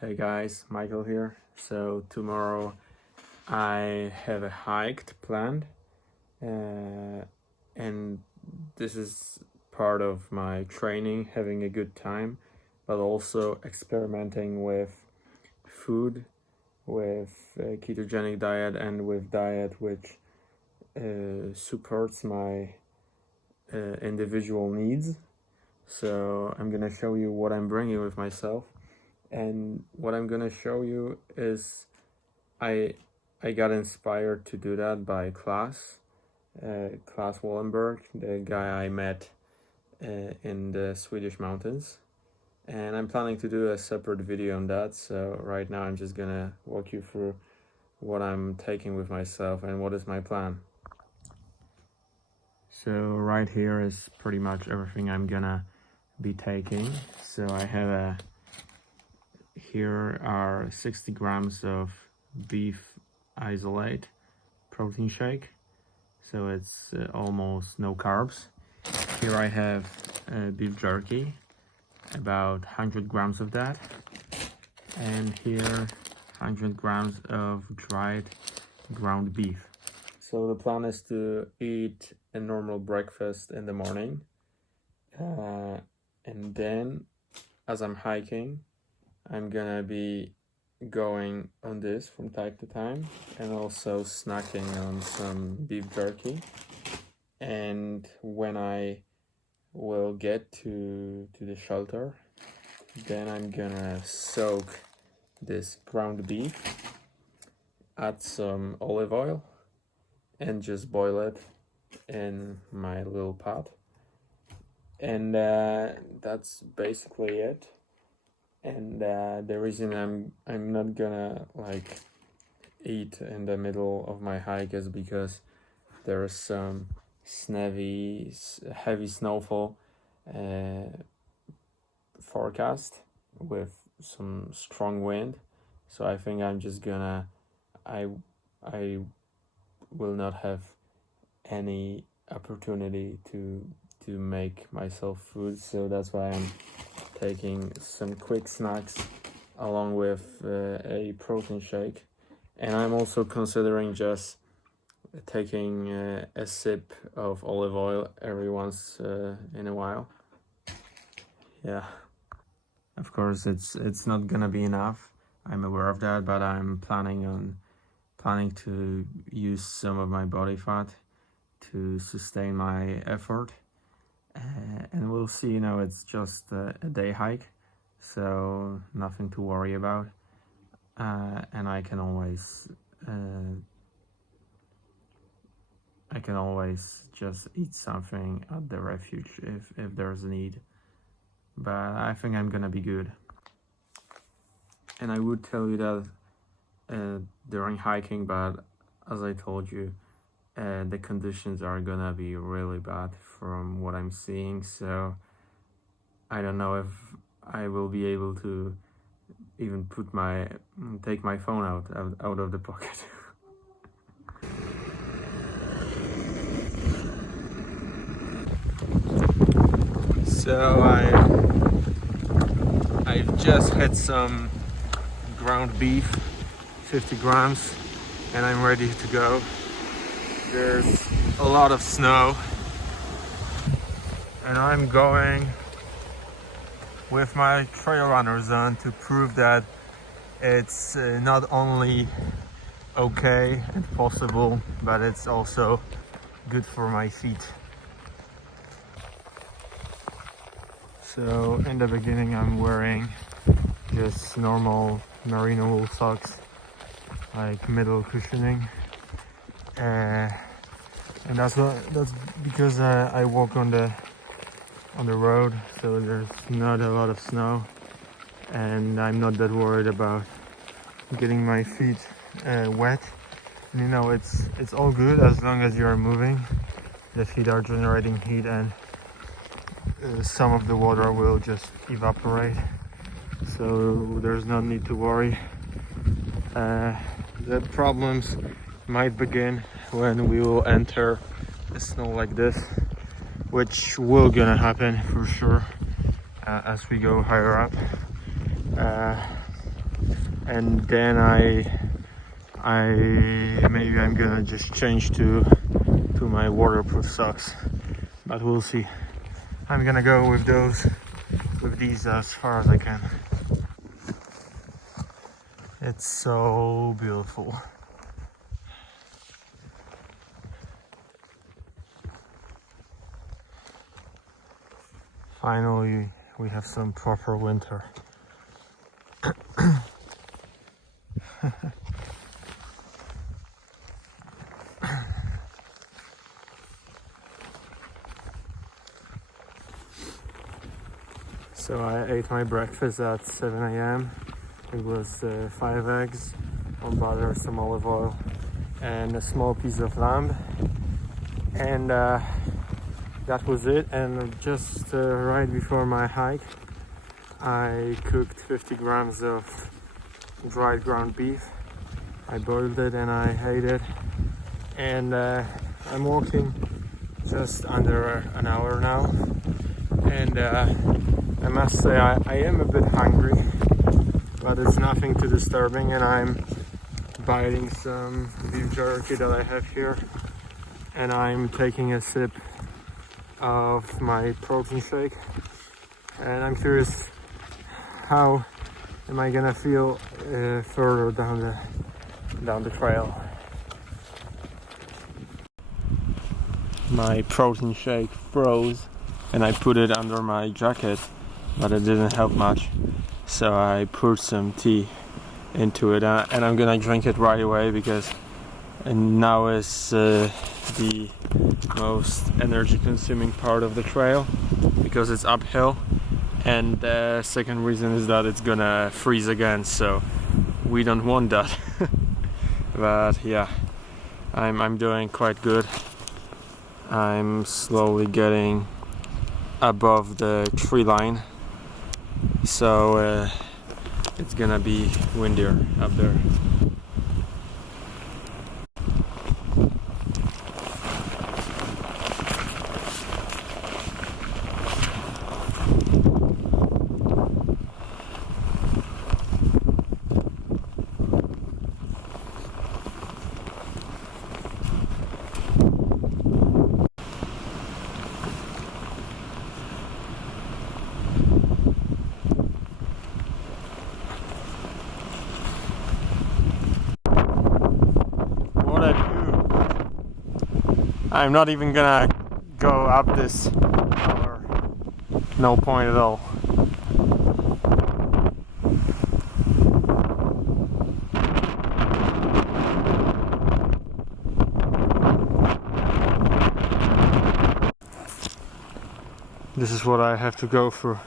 Hey guys, Michael here. So tomorrow I have a hike planned, and this is part of my training, having a good time, but also experimenting with food, with a ketogenic diet, and with diet which supports my individual needs. So I'm gonna show you what I'm bringing with myself. And what I'm gonna show you is I got inspired to do that by Claes Wallenberg, the guy I met in the Swedish mountains. And I'm planning to do a separate video on that. So right now I'm just gonna walk you through what I'm taking with myself and what is my plan. So right here is pretty much everything I'm gonna be taking. So I have here are 60 grams of beef isolate protein shake, so it's almost no carbs. Here I have beef jerky, about 100 grams of that, and here 100 grams of dried ground beef. So the plan is to eat a normal breakfast in the morning, and then as I'm hiking I'm gonna be going on this from time to time and also snacking on some beef jerky. And when I will get to the shelter, then I'm gonna soak this ground beef, add some olive oil, and just boil it in my little pot. And that's basically it. And the reason I'm not gonna like eat in the middle of my hike is because there is some heavy snowfall forecast with some strong wind. So I think I'm just gonna I will not have any opportunity to make myself food, so that's why I'm taking some quick snacks along with a protein shake. And I'm also considering just taking a sip of olive oil every once in a while. Yeah, of course it's not gonna be enough, I'm aware of that, but I'm planning to use some of my body fat to sustain my effort. And we'll see, it's just a day hike, so nothing to worry about. And I can always just eat something at the refuge if there's a need. But I think I'm gonna be good. And I would tell you that during hiking, but as I told you, the conditions are gonna be really bad from what I'm seeing, so I don't know if I will be able to even take my phone out of the pocket. So I've just had some ground beef, 50 grams, and I'm ready to go. There's a lot of snow, and I'm going with my trail runners on to prove that it's not only okay and possible, but it's also good for my feet. So in the beginning I'm wearing just normal merino wool socks, like middle cushioning. And that's because I walk on the road, so there's not a lot of snow, and I'm not that worried about getting my feet wet. And, it's all good as long as you're moving. The feet are generating heat, and some of the water will just evaporate, so there's no need to worry. The problems might begin when we will enter the snow like this, which will gonna happen for sure as we go higher up. and then maybe I'm gonna just change to my waterproof socks, but we'll see. I'm gonna go with these as far as I can. It's so beautiful. Finally, we have some proper winter. So I ate my breakfast at 7 a.m. It was 5 eggs, some butter, some olive oil, and a small piece of lamb. And that was it. And just right before my hike, I cooked 50 grams of dried ground beef. I boiled it and I ate it. And I'm walking just under an hour now. And I must say I am a bit hungry, but it's nothing too disturbing, and I'm biting some beef jerky that I have here, and I'm taking a sip of my protein shake, and I'm curious how am I gonna feel further down the trail. My protein shake froze and I put it under my jacket, but it didn't help much, so I poured some tea into it, and I'm gonna drink it right away because now is the most energy consuming part of the trail because it's uphill, and the second reason is that it's gonna freeze again, so we don't want that. But yeah, I'm doing quite good. I'm slowly getting above the tree line, so it's gonna be windier up there. I'm not even gonna go up this tower. No point at all. This is what I have to go through.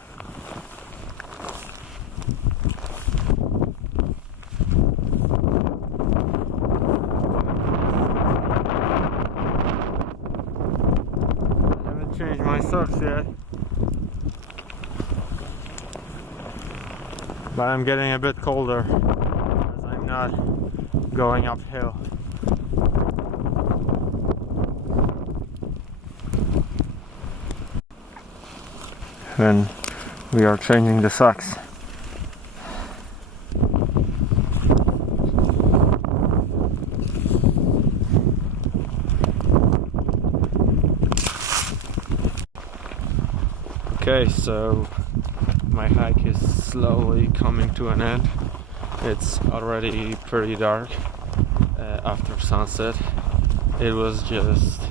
Change my socks yet, but I'm getting a bit colder as I'm not going uphill. Then we are changing the socks. Okay, so my hike is slowly coming to an end. It's already pretty dark after sunset. It was just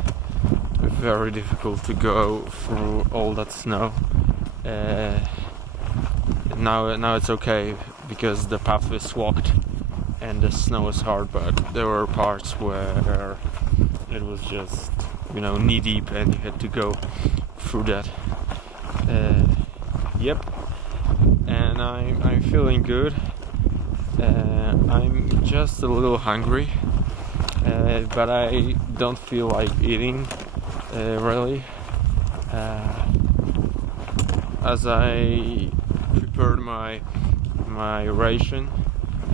very difficult to go through all that snow. Now it's okay because the path is walked and the snow is hard, but there were parts where it was just, knee deep and you had to go through that. Yep, and I'm feeling good. I'm just a little hungry, but I don't feel like eating really. As I prepared my ration,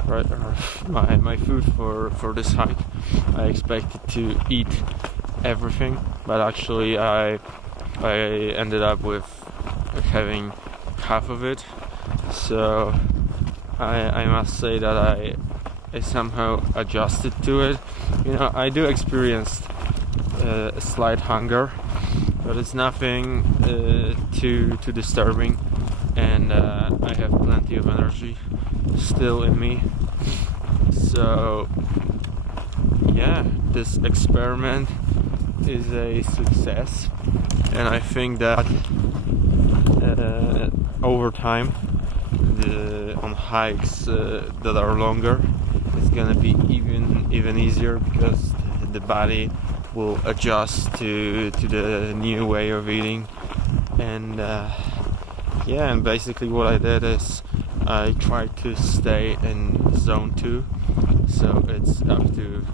my food for this hike, I expected to eat everything, but actually I ended up with having half of it, so I must say that I somehow adjusted to it. You know, I do experience a slight hunger, but it's nothing too disturbing, and I have plenty of energy still in me. So yeah, this experiment is a success, and I think that over time, on hikes that are longer, it's gonna be even easier, because the body will adjust to the new way of eating. And yeah, and basically what I did is I tried to stay in zone 2, so it's up to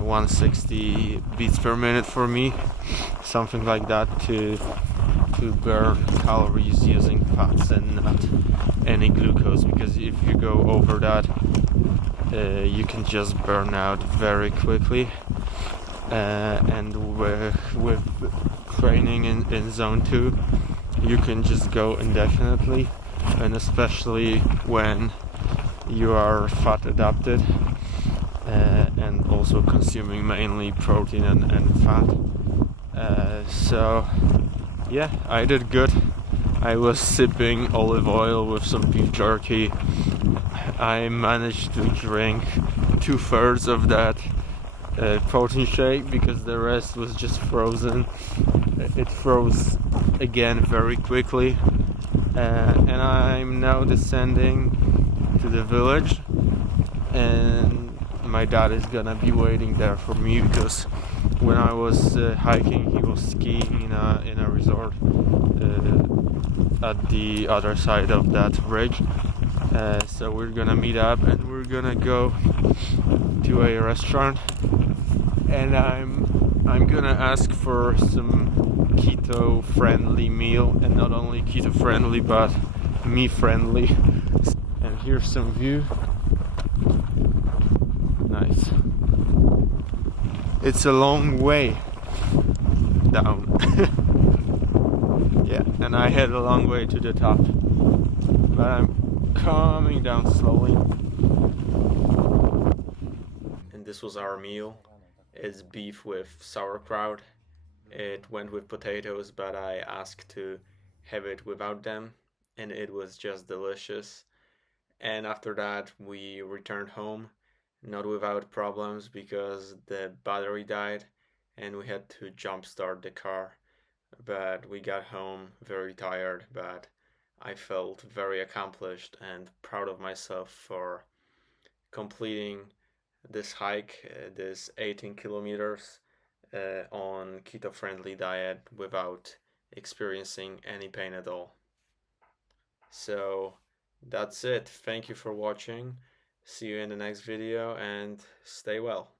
160 beats per minute for me, something like that, to burn calories using fats and not any glucose, because if you go over that, you can just burn out very quickly. And with training in zone 2, you can just go indefinitely, and especially when you are fat adapted, and also consuming mainly protein and fat. So yeah, I did good. I was sipping olive oil with some beef jerky. I managed to drink 2/3 of that protein shake, because the rest was just frozen. It froze again very quickly, and I'm now descending to the village, and my dad is gonna be waiting there for me, because when I was hiking, he was skiing in a resort at the other side of that bridge. So we're gonna meet up, and we're gonna go to a restaurant, and I'm gonna ask for some keto friendly meal, and not only keto friendly but me friendly. And here's some view. Nice. It's a long way down. Yeah, and I had a long way to the top, but I'm coming down slowly. And this was our meal. It's beef with sauerkraut. It went with potatoes, but I asked to have it without them, and it was just delicious. And after that, we returned home, not without problems, because the battery died and we had to jump start the car. But we got home very tired, but I felt very accomplished and proud of myself for completing this hike, this 18 kilometers on keto friendly diet without experiencing any pain at all. So that's it. Thank you for watching. See you in the next video, and stay well.